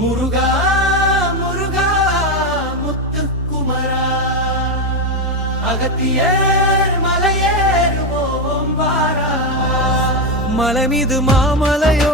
முருகா முருகா முத்துக்குமரா. அகத்தியர் மலையேறுவோம் வாரா. மலை மீது மாமலையோ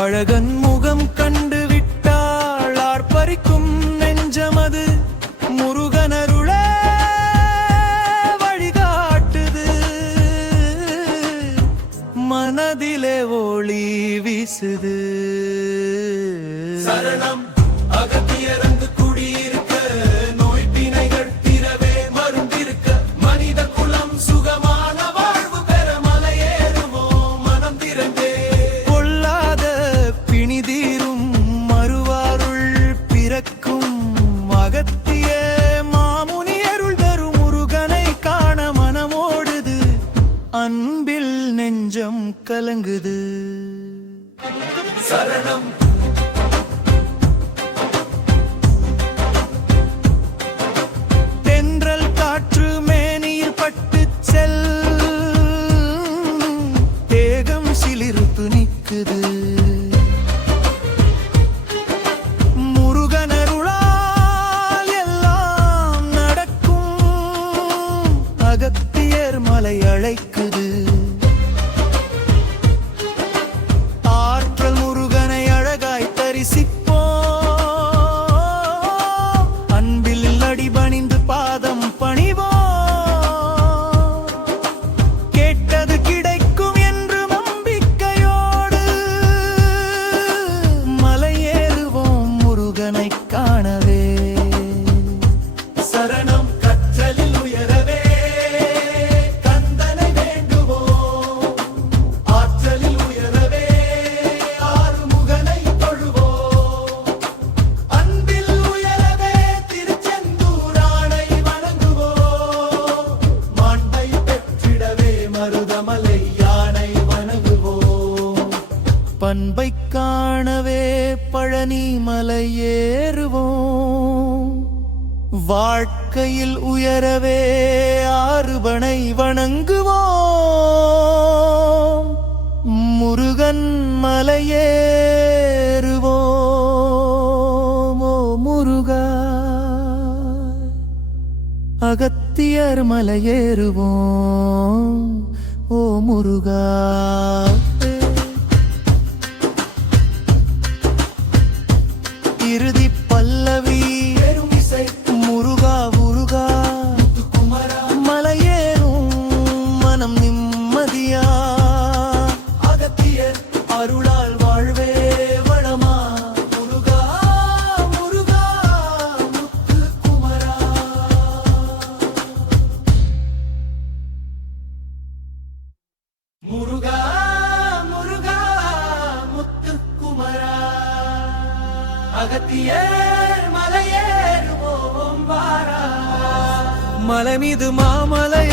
அழகன் முகம் கண்டு விட்டாள் ஆர்ப்பரிக்கும் நெஞ்சமது முருகனருள வழிகாட்டுது. மனதிலே ஒளி வீசுது. சரணம் தீரும் மறுவாருள் பிறக்கும் அகத்திய மாமுனி அருள் தரும் முருகனை காண மனமோடுது. அன்பில் நெஞ்சம் கலங்குது. சரணம் பண்பை காணவே பழனி மலை ஏறுவோம் வாழ்க்கையில் உயரவே ஆறுபனை வணங்குவோம். முருகன் மலையேறுவோம். ஓ முருகா அகத்தியர் மலையேறுவோம். ஓ முருகா. அருளால் வாழ்வே வளமா முருகா முருகா முத்து குமரா. முருகா முருகா முத்து குமரா. அகத்தியர் மலையேறுவோம் வாரா. மலை மீது மாமலை